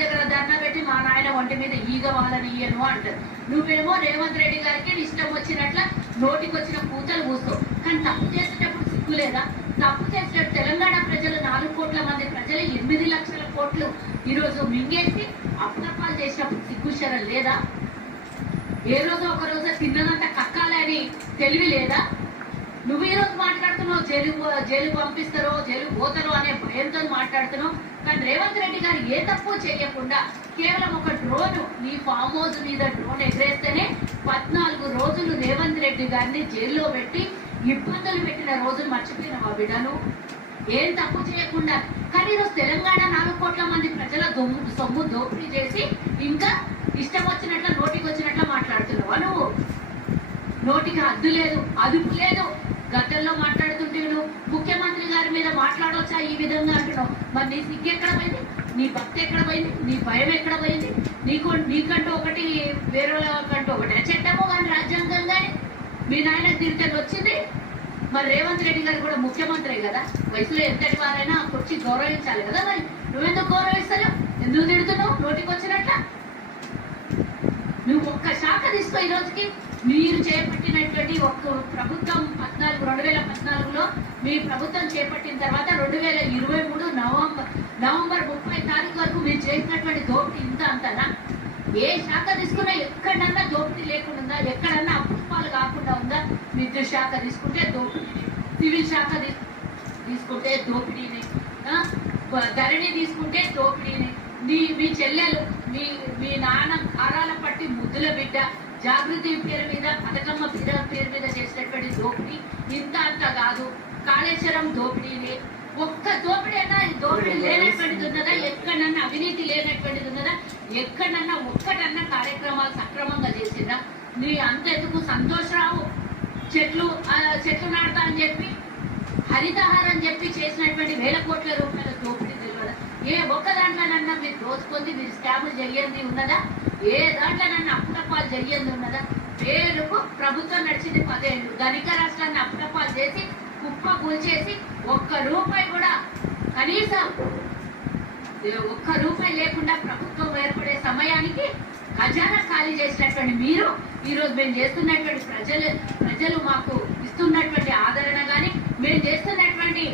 దగ్గర ధర్నా పెట్టి మా నాయన ఒంటి మీద ఈగ వాళ్ళని అంటారు. నువ్వేమో రేవంత్ రెడ్డి గారికి ఇష్టం వచ్చినట్ల నోటికి వచ్చిన పూతలు పూస్తావు. కానీ తప్పు చేసేటప్పుడు సిగ్గు లేదా? తప్పు చేసేటప్పుడు తెలంగాణ ప్రజలు నాలుగు కోట్ల మంది ప్రజలు ఎనిమిది లక్షల కోట్లు ఈరోజు మింగేసి అప్రపాలు చేసినప్పుడు సిగ్గుశరం లేదా? ఏ రోజు ఒక రోజు తిన్నదంతా కక్కాలని తెలివి లేదా? నువ్వు ఈ రోజు మాట్లాడుతున్నావు? జైలు జైలు పంపిస్తారో జైలు పోతారో అనే భయంతో మాట్లాడుతున్నావు. కానీ రేవంత్ రెడ్డి గారు ఏ తప్పు చేయకుండా కేవలం ఒక డ్రోన్ నీ ఫామ్ హౌస్ మీద డ్రోన్ ఎగరేస్తేనే పద్నాలుగు రోజులు రేవంత్ రెడ్డి గారిని జైల్లో పెట్టి ఇబ్బందులు పెట్టిన రోజులు మర్చిపోయినావా బిడ్డను ఏం తప్పు చేయకుండా. కానీ ఈరోజు తెలంగాణ నాలుగు కోట్ల మంది ప్రజల దొమ్ము సొమ్ము దోపిడీ చేసి ఇంకా ఇష్టం వచ్చినట్లు నోటికి వచ్చినట్లు మాట్లాడుతున్నావా నువ్వు? నోటికి హద్దు లేదు అదుపు లేదు. గతంలో మాట్లాడుతుంటే నువ్వు ముఖ్యమంత్రి గారి మీద మాట్లాడొచ్చా ఈ విధంగా అంటున్నావు? మరి నీ సిగ్గు ఎక్కడ పోయింది? నీ భక్తి ఎక్కడ పోయింది? నీ భయం ఎక్కడ పోయింది? నీకు నీకంటూ ఒకటి వేరే వాళ్ళకంటూ ఒకటి. చెట్టమో కానీ రాజ్యాంగం కానీ మీ నాయన తిరిగి వచ్చింది. మరి రేవంత్ రెడ్డి గారు కూడా ముఖ్యమంత్రి కదా. వయసులో ఎంతటి వారైనా వచ్చి గౌరవించాలి కదా మరి. నువ్వెందుకు గౌరవిస్తావు ఎందుకు తిడుతున్నావు? నోటికి వచ్చినట్ల నువ్వు ఒక్క శాఖ తీసుకో ఈ రోజుకి. నీ చేపట్టినటువంటి ఒక్క ప్రభుత్వం పద్నాలుగు రెండు వేల పద్నాలుగులో మీ ప్రభుత్వం చేపట్టిన తర్వాత రెండు వేల ఇరవై మూడు నవంబర్ నవంబర్ ముప్పై తారీఖు వరకు మీరు చేసినటువంటి దోపిడీ ఇంత అంతనా? ఏ శాఖ తీసుకున్నా ఎక్కడన్నా దోపిడీ లేకుండా ఉందా? ఎక్కడన్నా అపుష్పాలు కాకుండా ఉందా? విద్యుత్ శాఖ తీసుకుంటే దోపిడీని సివిల్ శాఖ తీసుకుంటే దోపిడీని ధరణి తీసుకుంటే దోపిడీని. మీ మీ చెల్లెలు మీ మీ నాన్న కారాల పట్టి ముద్దుల బిడ్డ జాగృతి పేరు మీద పథకమ్మ పేరు పేరు మీద చేసినటువంటి దోపిడీ ఇంత అంత కాదు. కాళేశ్వరం దోపిడీని. ఒక్క దోపిడీ అన్నా దోపిడీ లేనటువంటిది ఉన్నదా ఎక్కడన్నా అవినీతి లేనటువంటిది ఉన్నదా ఎక్కడన్నా ఒక్కటన్నా కార్యక్రమాలు సక్రమంగా చేసిందా నీ అంతెందుకు సంతోషరావు? చెట్లు చెట్లు నాడతా అని చెప్పి హరితహారం చెప్పి చేసినటువంటి వేల కోట్ల రూపాయల దోపిడీ తెలియదా ఏ ఒక్క దాంట్లోనన్నా మీరు దోచుకుంది మీరు స్కాములు చెయ్యండి ఉన్నదా? ఏ దాంట్లోనన్నా అప్పుడప్పాలు చెయ్యండి ఉన్నదా? పేరుకు ప్రభుత్వం నడిచింది పదేళ్ళు. ధనిక రాష్ట్రాన్ని అప్పుడప్పాలు చేసి కుప్ప కూల్చేసి ఒక్క రూపాయి కూడా కనీసం ఒక్క రూపాయి లేకుండా ప్రభుత్వం ఏర్పడే సమయానికి ఖజానా ఖాళీ చేసినటువంటి మీరు ఈ రోజు మేము చేస్తున్నటువంటి ప్రజలు ప్రజలు మాకు ఇస్తున్నటువంటి ఆదరణ కానీ మేము చేస్తున్నటువంటి